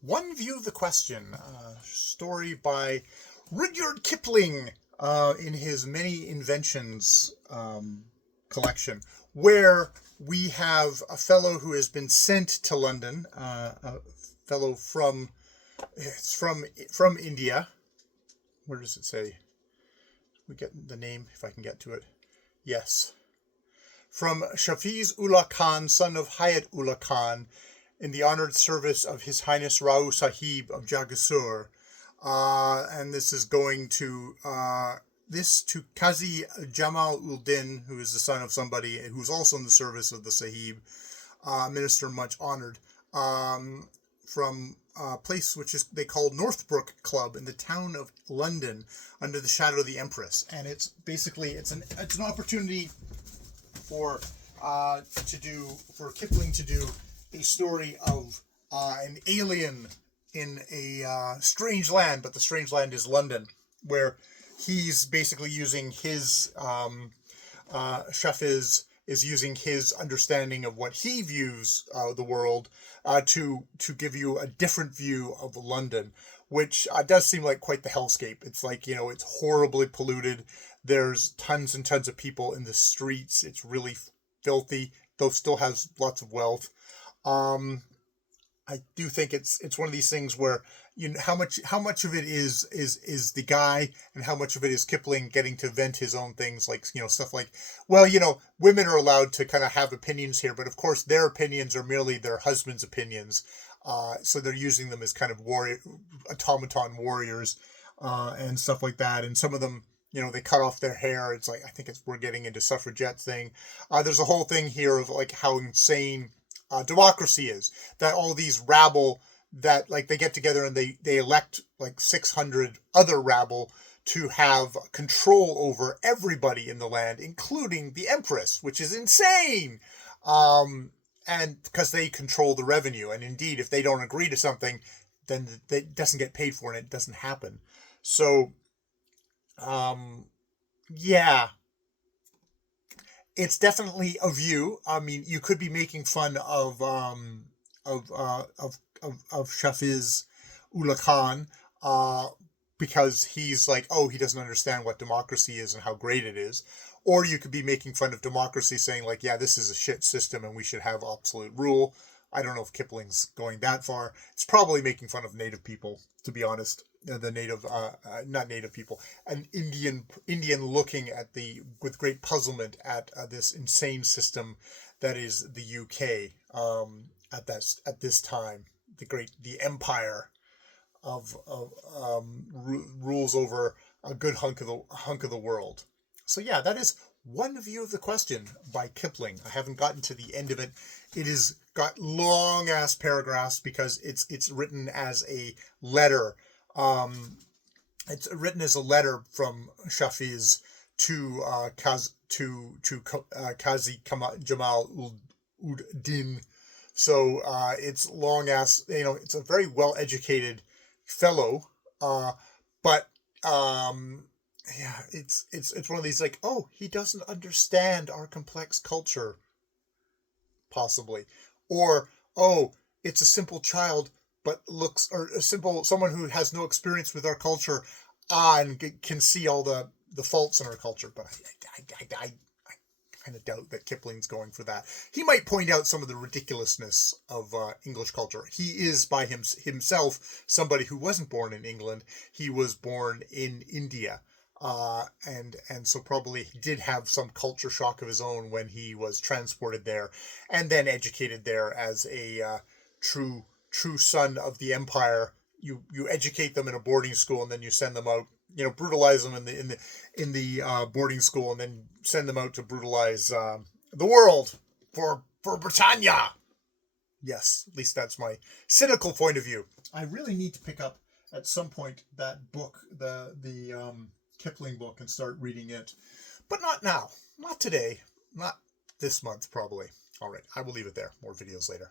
One View of the Question, story by Rudyard Kipling in his Many Inventions collection, where we have a fellow who has been sent to London, a fellow from India. Where does it say? We get the name, if I can get to it. Yes. From Shafiz Ullah Khan, son of Hayat Ullah Khan, in the honored service of His Highness Rao Sahib of Jagisur. And this is going to Qazi Jamal Uddin, who is the son of somebody who's also in the service of the Sahib, minister much honored, from a place which is they call Northbrook Club in the town of London, under the shadow of the Empress. And it's basically it's an opportunity for Kipling to do a story of an alien in a strange land, but the strange land is London, where he's basically using his Shafiz is using his understanding of what he views the world to give you a different view of London, which does seem like quite the hellscape. It's like, it's horribly polluted. There's tons and tons of people in the streets. It's really filthy, though still has lots of wealth. I do think it's one of these things where how much of it is the guy, and how much of it is Kipling getting to vent his own things, like stuff like, well, women are allowed to kind of have opinions here, but of course their opinions are merely their husband's opinions, so they're using them as kind of automaton warriors, and stuff like that. And some of them, they cut off their hair. It's like, I think we're getting into suffragette thing. There's a whole thing here of like how insane democracy is, that all these rabble that like they get together and they elect like 600 other rabble to have control over everybody in the land, including the Empress, which is insane. And because they control the revenue, and indeed if they don't agree to something, then it doesn't get paid for and it doesn't happen. So yeah, it's definitely a view. I mean, you could be making fun of Shafiz Ullah Khan, because he's like, oh, he doesn't understand what democracy is and how great it is. Or you could be making fun of democracy, saying like, yeah, this is a shit system and we should have absolute rule. I don't know if Kipling's going that far. It's probably making fun of native people, to be honest. The native, not native people, an Indian looking at with great puzzlement at this insane system that is the UK, at this time. The empire of rules over a good hunk of the world. So yeah, that is One View of the Question by Kipling. I haven't gotten to the end of it. It has got long ass paragraphs because it's written as a letter. It's written as a letter from Shafiz to Qazi Jamal Uddin. So it's long ass. It's a very well educated fellow, but yeah, it's one of these like, oh, he doesn't understand our complex culture, possibly, or oh, it's a simple child, but someone who has no experience with our culture, and can see all the faults in our culture. But I kind of doubt that Kipling's going for that. He might point out some of the ridiculousness of English culture. He is by himself somebody who wasn't born in England. He was born in India. And so probably he did have some culture shock of his own when he was transported there and then educated there as a true son of the empire. You educate them in a boarding school and then you send them out, brutalize them in the boarding school and then send them out to brutalize the world for Britannia. Yes, at least that's my cynical point of view. I really need to pick up at some point that book, the Kipling book, and start reading it. But not now. Not today. Not this month, probably. All right, I will leave it there. More videos later.